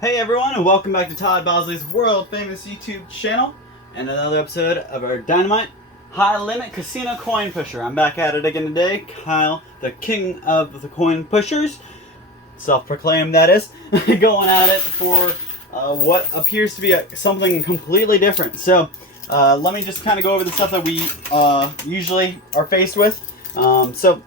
Hey everyone, and welcome back to Todd Bosley's world famous YouTube channel and another episode of our Dynamite High Limit Casino Coin Pusher. I'm back at it again today. Kyle, the king of the coin pushers, self-proclaimed that is, going at it for what appears to be something completely different. So let me just kind of go over the stuff that we usually are faced with. So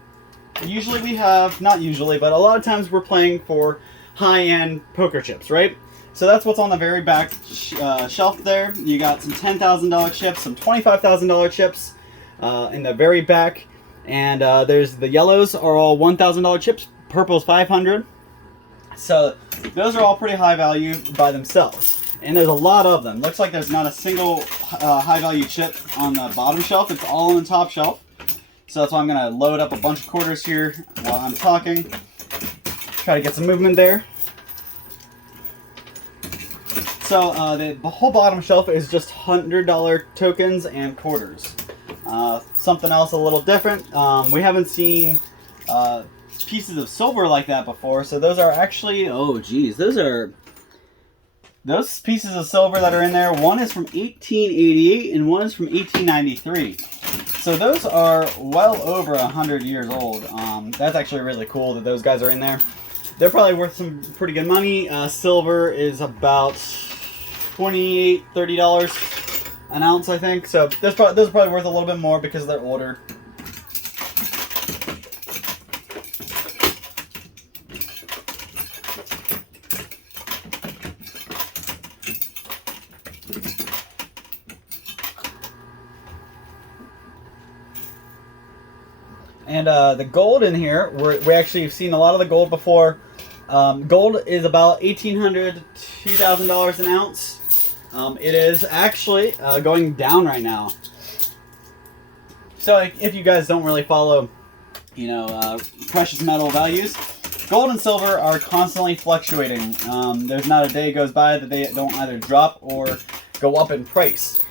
usually we have, not usually, but a lot of times we're playing for high-end poker chips, right? So that's what's on the very back shelf there. You got some $10,000 chips, some $25,000 chips in the very back, and there's the yellows are all $1,000 chips, purple's 500. So those are all pretty high value by themselves, and there's a lot of them. Looks like there's not a single high value chip on the bottom shelf. It's all on the top shelf. So that's why I'm gonna load up a bunch of quarters here while I'm talking. Try to get some movement there. So the whole bottom shelf is just $100 tokens and quarters. Something else a little different. We haven't seen pieces of silver like that before. So those are actually, oh geez, those pieces of silver that are in there. One is from 1888 and one is from 1893. So those are well over 100 years old. That's actually really cool that those guys are in there. They're probably worth some pretty good money. Silver is about $28, $30 an ounce, I think. So those are probably worth a little bit more because they're older. And the gold in here, we actually have seen a lot of the gold before. Gold is about $1,800 to $2,000 an ounce. It is actually going down right now. So if you guys don't really follow, precious metal values, gold and silver are constantly fluctuating. There's not a day goes by that they don't either drop or go up in price.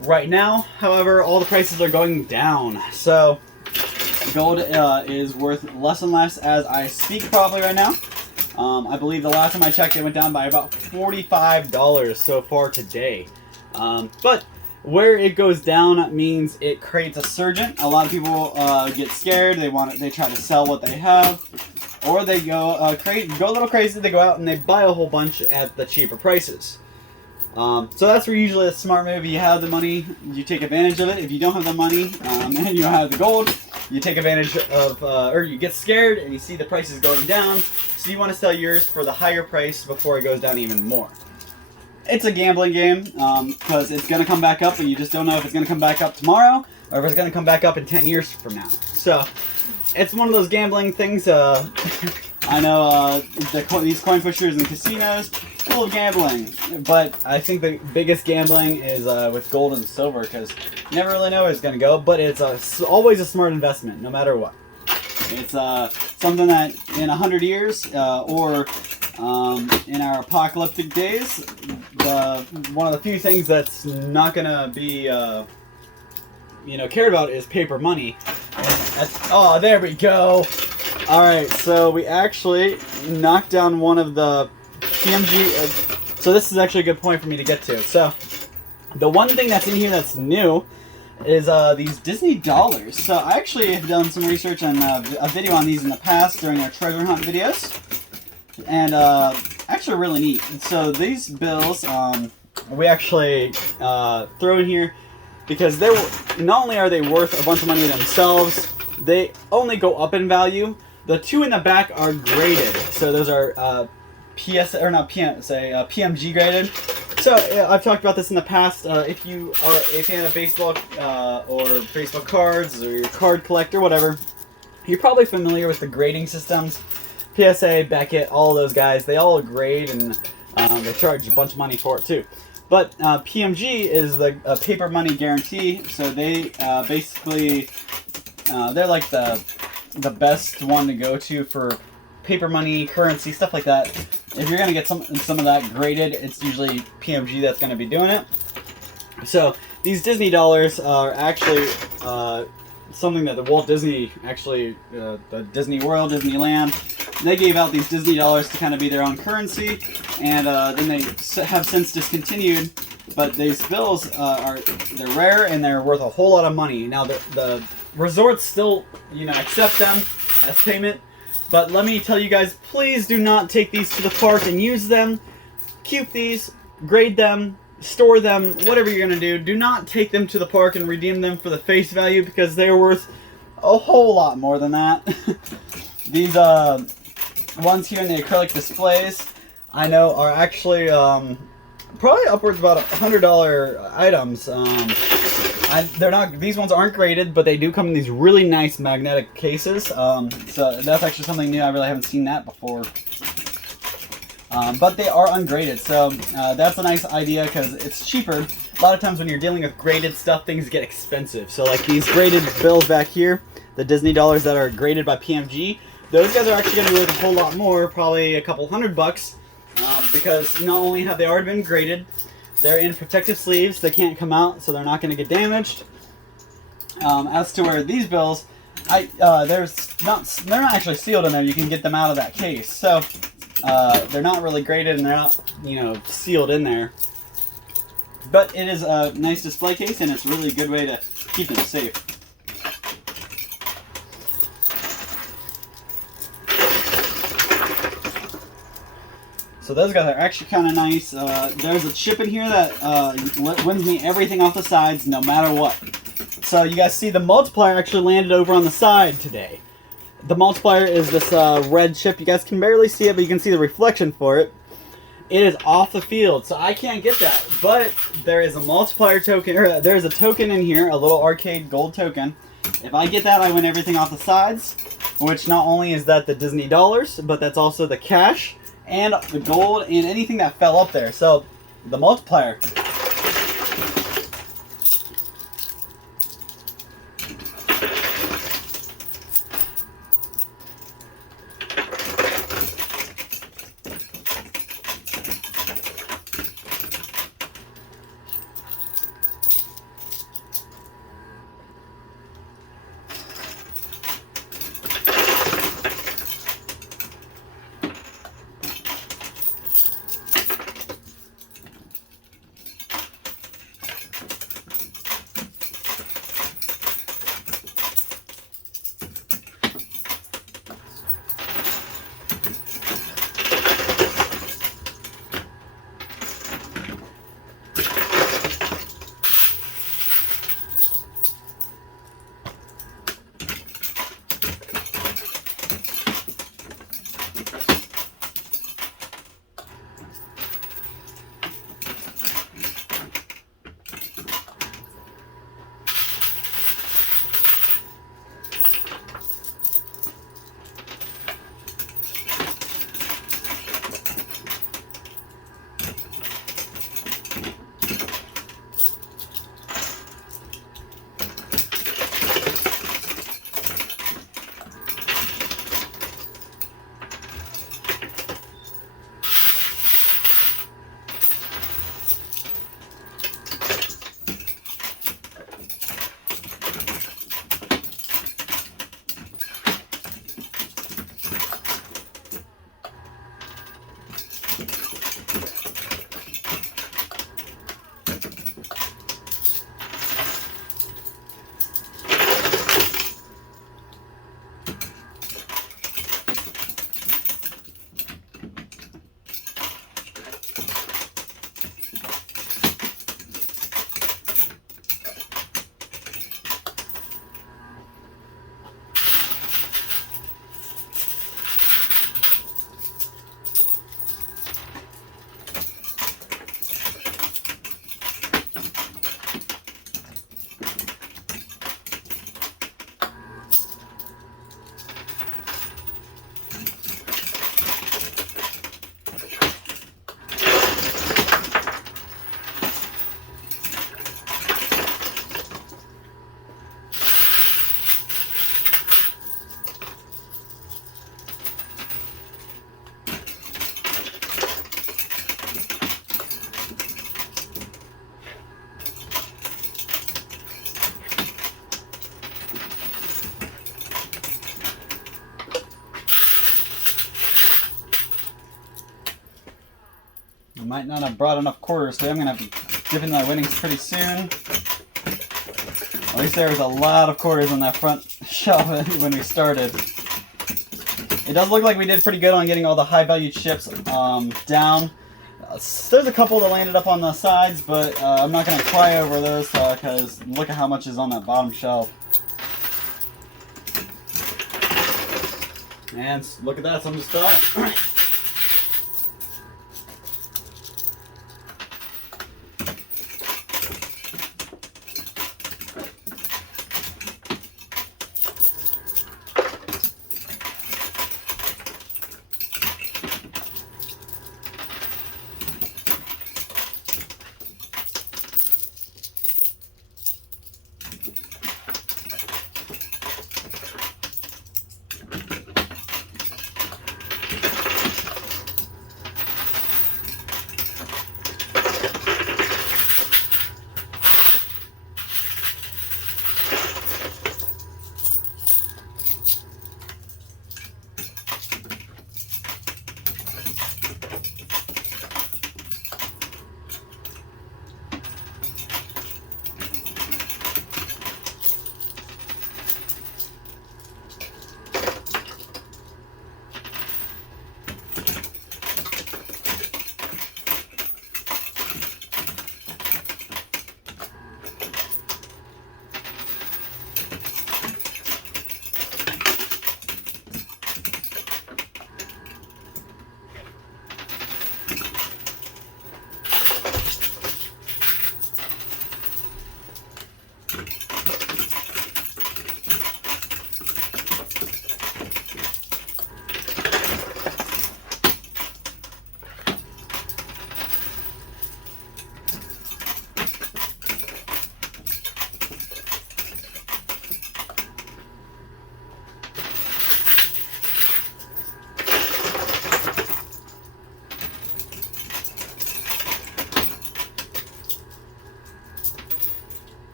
Right now, however, all the prices are going down. So gold is worth less and less as I speak probably right now. I believe the last time I checked it went down by about $45 so far today. But where it goes down means it creates a surgent. A lot of people get scared. They try to sell what they have, or they go a little crazy. They go out and they buy a whole bunch at the cheaper prices. So that's where usually a smart move. You have the money, you take advantage of it. If you don't have the money and you don't have the gold, you take advantage of, or you get scared and you see the prices going down, so you want to sell yours for the higher price before it goes down even more. It's a gambling game because it's going to come back up, but you just don't know if it's going to come back up tomorrow or if it's going to come back up in 10 years from now. So it's one of those gambling things. I know these coin pushers and casinos, full of gambling, but I think the biggest gambling is with gold and silver because you never really know where it's going to go, but it's always a smart investment no matter what. It's something that in 100 years or in our apocalyptic days, one of the few things that's not going to be cared about is paper money. Oh, there we go. Alright, so we actually knocked down one of the PMG. So this is actually a good point for me to get to. So the one thing that's in here that's new is these Disney dollars. So I actually have done some research on a video on these in the past during our treasure hunt videos. And actually really neat. So these bills we actually throw in here because not only are they worth a bunch of money themselves, they only go up in value. The two in the back are graded, so those are PMG graded. So I've talked about this in the past. If you are a fan of baseball or baseball cards or you're a card collector, whatever, you're probably familiar with the grading systems. PSA, Beckett, all those guys, they all grade and they charge a bunch of money for it too. But PMG is the paper money guarantee, so they basically they're like the best one to go to for paper money, currency, stuff like that. If you're going to get some of that graded, it's usually PMG that's going to be doing it. So these Disney dollars are actually something that the Walt Disney, the Disney World, Disneyland, they gave out these Disney dollars to kind of be their own currency, and then they have since discontinued. But these bills they're rare and they're worth a whole lot of money. Now the resorts still, accept them as payment. But let me tell you guys, please do not take these to the park and use them. Keep these, grade them, store them, whatever you're going to do. Do not take them to the park and redeem them for the face value, because they're worth a whole lot more than that. These ones here in the acrylic displays, I know, are actually probably upwards about $100 items. They're not; these ones aren't graded, but they do come in these really nice magnetic cases. So that's actually something new. I really haven't seen that before. But they are ungraded, so that's a nice idea because it's cheaper. A lot of times when you're dealing with graded stuff, things get expensive. So like these graded bills back here, the Disney dollars that are graded by PMG, those guys are actually going to be worth a whole lot more, probably a couple $100, because not only have they already been graded, they're in protective sleeves. They can't come out, so they're not going to get damaged. As to where these bills, they're not actually sealed in there. You can get them out of that case, so they're not really graded and they're not sealed in there. But it is a nice display case, and it's really a good way to keep them safe. So those guys are actually kind of nice. There's a chip in here that wins me everything off the sides, no matter what. So you guys see the multiplier actually landed over on the side today. The multiplier is this red chip. You guys can barely see it, but you can see the reflection for it. It is off the field, so I can't get that. But there is a multiplier token, or there's a token in here, a little arcade gold token. If I get that, I win everything off the sides, which not only is that the Disney dollars, but that's also the cash and the gold and anything that fell up there. So the multiplier. I might not have brought enough quarters, so I'm going to have to dip into my winnings pretty soon. At least there was a lot of quarters on that front shelf when we started. It does look like we did pretty good on getting all the high-value chips down. There's a couple that landed up on the sides, but I'm not going to cry over those because look at how much is on that bottom shelf. And look at that, something just fell.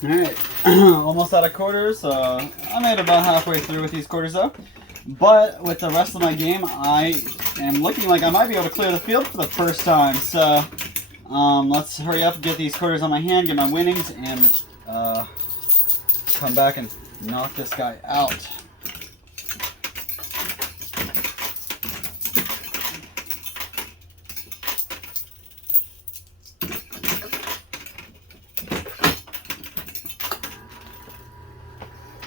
Alright, almost out of quarters. I made about halfway through with these quarters though. But with the rest of my game, I am looking like I might be able to clear the field for the first time. So let's hurry up, get these quarters on my hand, get my winnings, and come back and knock this guy out.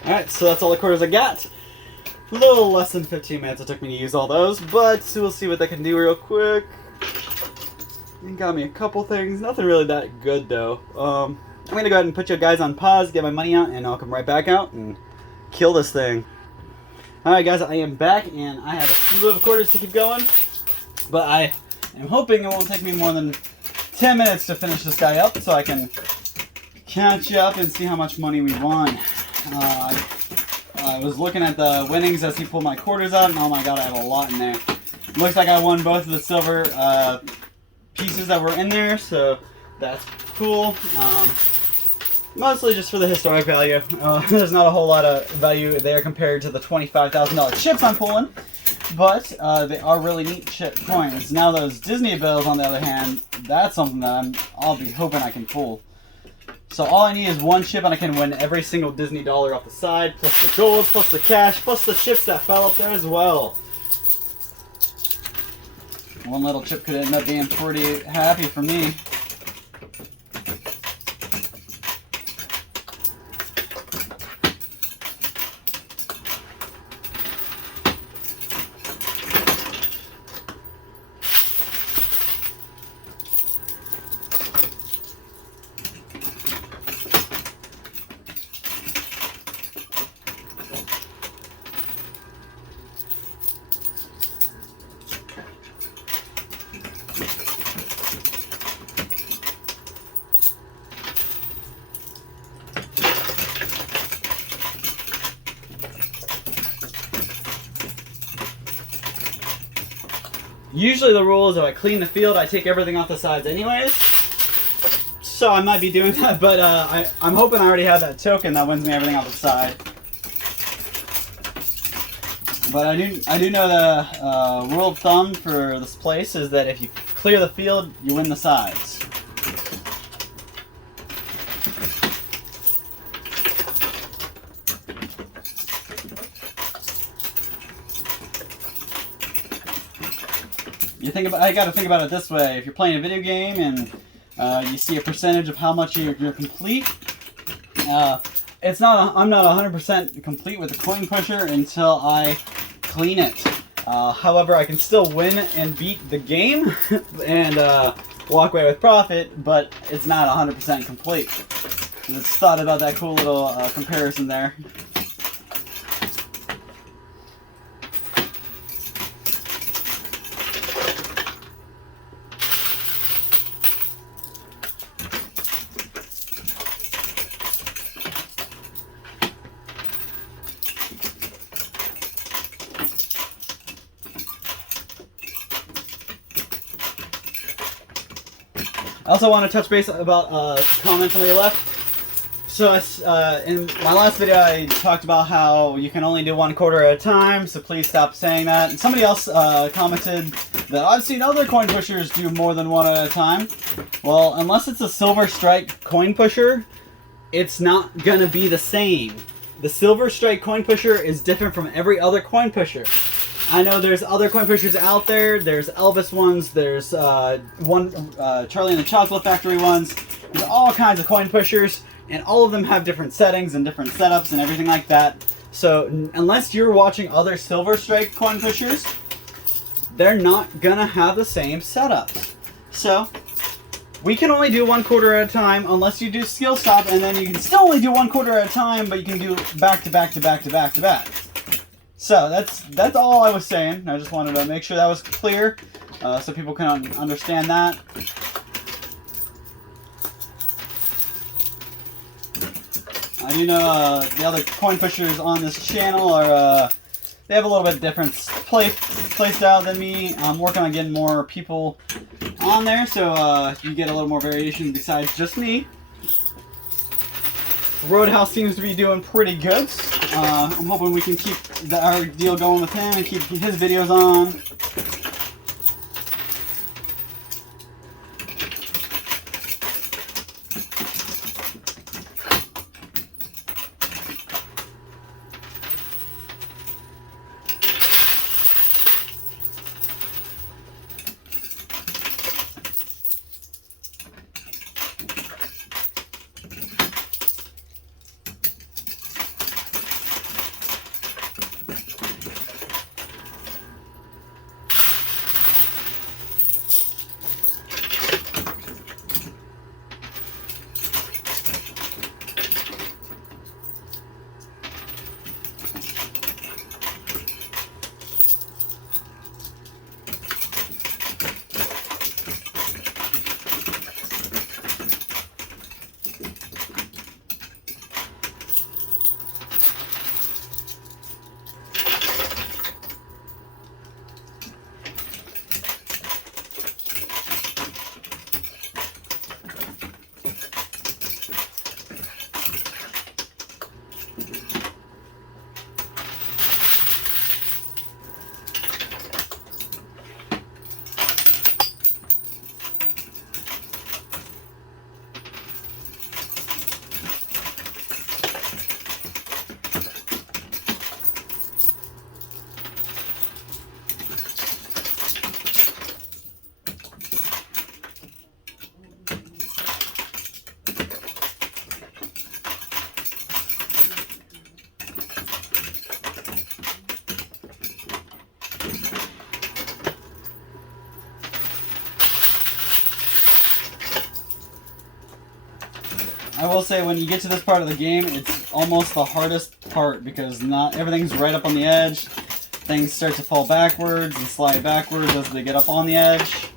Alright, so that's all the quarters I got. A little less than 15 minutes it took me to use all those, but we'll see what they can do real quick. It got me a couple things, nothing really that good though. I'm going to go ahead and put you guys on pause, get my money out, and I'll come right back out and kill this thing. Alright guys, I am back, and I have a few little quarters to keep going, but I am hoping it won't take me more than 10 minutes to finish this guy up so I can catch up and see how much money we won. I was looking at the winnings as he pulled my quarters out, and oh my god, I have a lot in there. Looks like I won both of the silver pieces that were in there, so that's cool. Mostly just for the historic value. There's not a whole lot of value there compared to the $25,000 chips I'm pulling, but they are really neat chip coins. Now those Disney bills, on the other hand, that's something that I'll be hoping I can pull. So all I need is one chip, and I can win every single Disney dollar off the side, plus the gold, plus the cash, plus the chips that fell up there as well. One little chip could end up being pretty happy for me. Usually the rule is if I clean the field, I take everything off the sides anyways. So I might be doing that, but I'm hoping I already have that token that wins me everything off the side. But I do know the rule of thumb for this place is that if you clear the field, you win the sides. I got to think about it this way. If you're playing a video game and you see a percentage of how much you're complete, I'm not 100% complete with the coin pusher until I clean it. However, I can still win and beat the game and walk away with profit, but it's not 100% complete. I just thought about that cool little comparison there. I also want to touch base about comments somebody left. So in my last video I talked about how you can only do 1/4 at a time, so please stop saying that. And somebody else commented that I've seen other coin pushers do more than one at a time. Well, unless it's a Silver Strike coin pusher, it's not gonna be the same. The Silver Strike coin pusher is different from every other coin pusher. I know there's other coin pushers out there. There's Elvis ones. There's Charlie and the Chocolate Factory ones. There's all kinds of coin pushers, and all of them have different settings and different setups and everything like that. So unless you're watching other Silver Strike coin pushers, they're not gonna have the same setups. So we can only do 1/4 at a time unless you do skill stop, and then you can still only do 1/4 at a time, but you can do back to back to back to back to back. So that's all I was saying. I just wanted to make sure that was clear, so people can understand that. I do know the other coin pushers on this channel are they have a little bit different play style than me. I'm working on getting more people on there, so you get a little more variation besides just me. Roadhouse seems to be doing pretty good. I'm hoping we can keep our deal going with him and keep his videos on. I will say when you get to this part of the game, it's almost the hardest part because not everything's right up on the edge. Things start to fall backwards and slide backwards as they get up on the edge.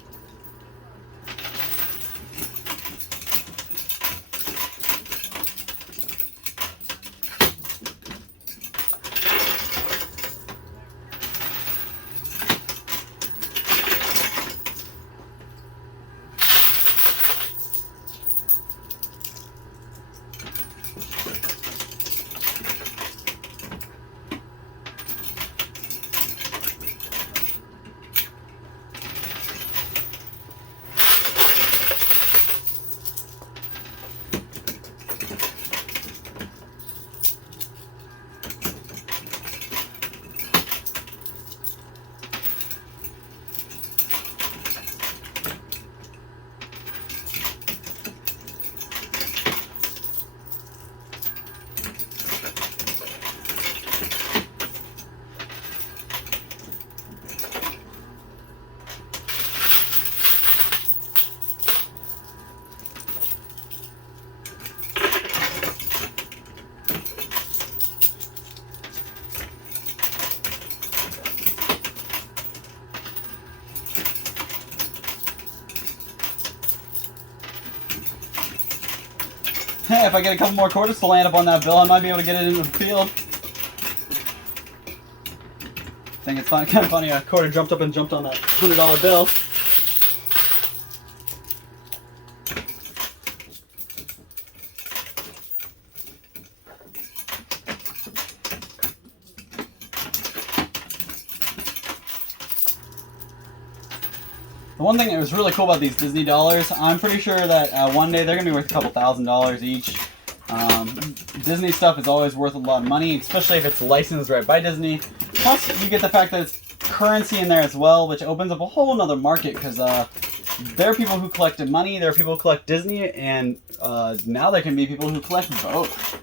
Hey, if I get a couple more quarters to land up on that bill, I might be able to get it into the field. I think it's kind of funny, a quarter jumped up and jumped on that $100 bill. The one thing that was really cool about these Disney dollars, I'm pretty sure that one day they're going to be worth a couple $1,000s each. Disney stuff is always worth a lot of money, especially if it's licensed right by Disney. Plus, you get the fact that it's currency in there as well, which opens up a whole nother market, because there are people who collected money, there are people who collect Disney, and now there can be people who collect both.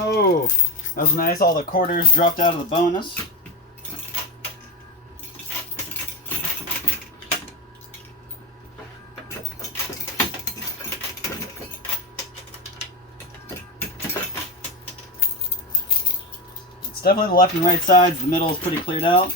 Oh, that was nice. All the quarters dropped out of the bonus. It's definitely the left and right sides. The middle is pretty cleared out.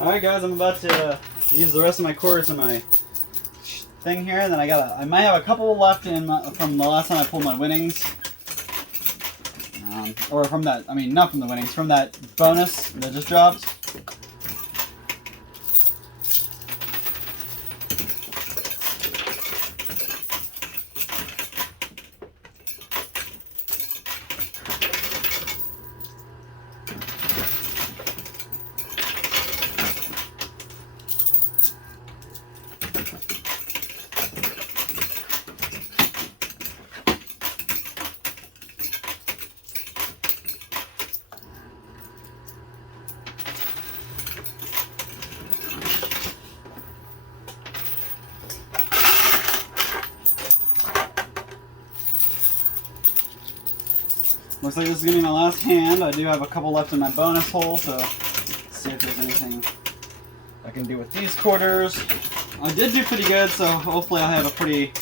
Alright guys, I'm about to use the rest of my quarters in my thing here, and then I might have a couple left from the last time I pulled my winnings. Or from that, I mean not from the winnings, from that bonus that just dropped. Looks like this is going to be my last hand. I do have a couple left in my bonus hole, so let's see if there's anything I can do with these quarters. I did do pretty good, so hopefully I'll have a pretty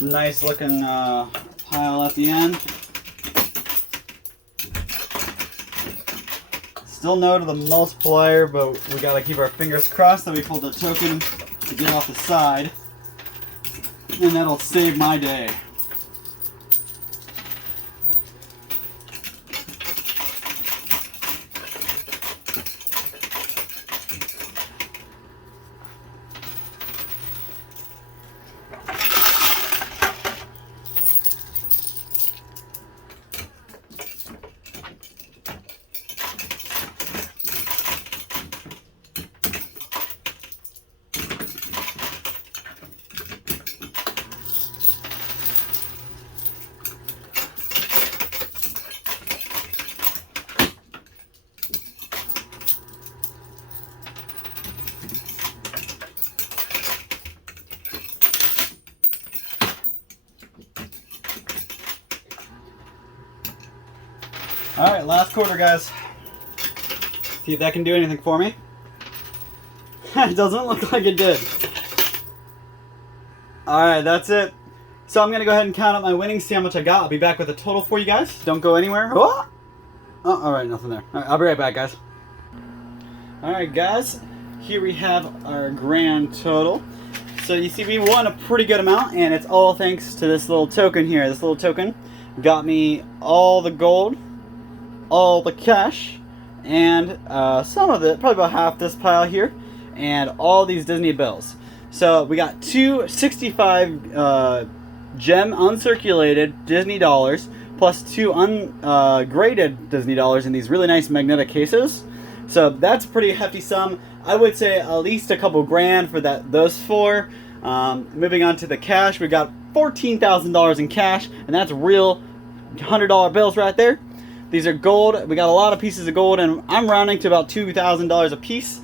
nice looking pile at the end. Still no to the multiplier, but we gotta keep our fingers crossed that we pulled the token to get off the side, and that'll save my day. Alright, last quarter, guys. See if that can do anything for me. It doesn't look like it did. Alright, that's it. So I'm going to go ahead and count up my winnings, see how much I got. I'll be back with a total for you guys. Don't go anywhere. Oh, alright, nothing there. Alright, I'll be right back, guys. Alright, guys. Here we have our grand total. So you see we won a pretty good amount, and it's all thanks to this little token here. This little token got me all the gold, all the cash, and some of it, probably about half this pile here, and all these Disney bills. So we got two 65 gem uncirculated Disney dollars, plus two ungraded Disney dollars in these really nice magnetic cases. So that's a pretty hefty sum. I would say at least a couple grand for those four. Moving on to the cash, we got $14,000 in cash, and that's real $100 bills right there. These are gold. We got a lot of pieces of gold, and I'm rounding to about $2,000 a piece.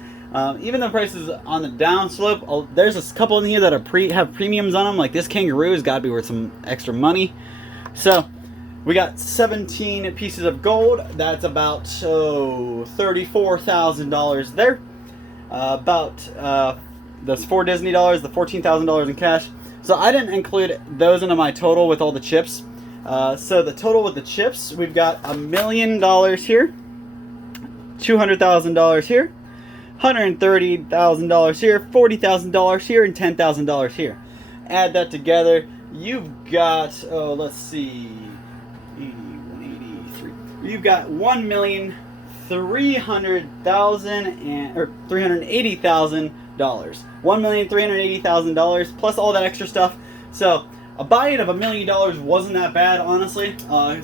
Even though prices on the down slope, there's a couple in here that are have premiums on them. Like this kangaroo has got to be worth some extra money. So we got 17 pieces of gold. That's about $34,000 there. Those four Disney dollars, the $14,000 in cash. So I didn't include those into my total with all the chips. So the total with the chips, we've got $1 million here, $200,000 here, $130,000 here, $40,000 here, and $10,000 here. Add that together, you've got, let's see, 80, 183. You've got $1,380,000 $1,380,000 plus all that extra stuff. So a buy-in of $1 million wasn't that bad, honestly,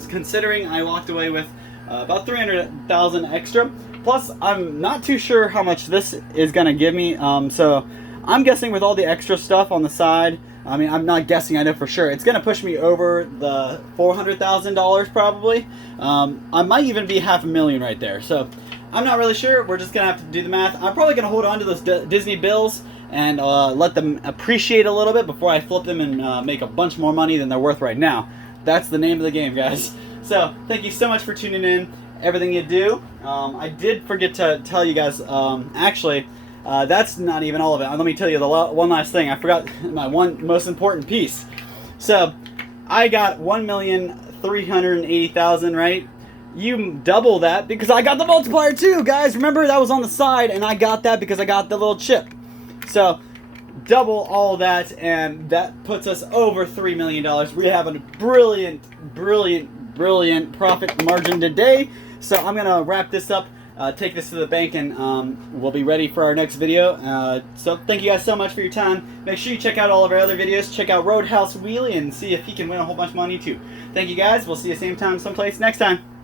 considering I walked away with about $300,000 extra. Plus, I'm not too sure how much this is going to give me, so I'm guessing with all the extra stuff on the side, I mean, I'm not guessing, I know for sure, it's going to push me over the $400,000 probably. I might even be $500,000 right there, so I'm not really sure. We're just going to have to do the math. I'm probably going to hold on to those Disney bills and let them appreciate a little bit before I flip them and make a bunch more money than they're worth right now. That's the name of the game, guys. So, thank you so much for tuning in, everything you do. I did forget to tell you guys, actually, that's not even all of it. Let me tell you the one last thing. I forgot my one most important piece. So, I got $1,380,000, right? You double that because I got the multiplier too, guys. Remember, that was on the side, and I got that because I got the little chip. So, double all that, and that puts us over $3 million. We're having a brilliant, brilliant, brilliant profit margin today. So, I'm going to wrap this up, take this to the bank, and we'll be ready for our next video. So, thank you guys so much for your time. Make sure you check out all of our other videos. Check out Roadhouse Wheelie and see if he can win a whole bunch of money too. Thank you guys. We'll see you same time, someplace next time.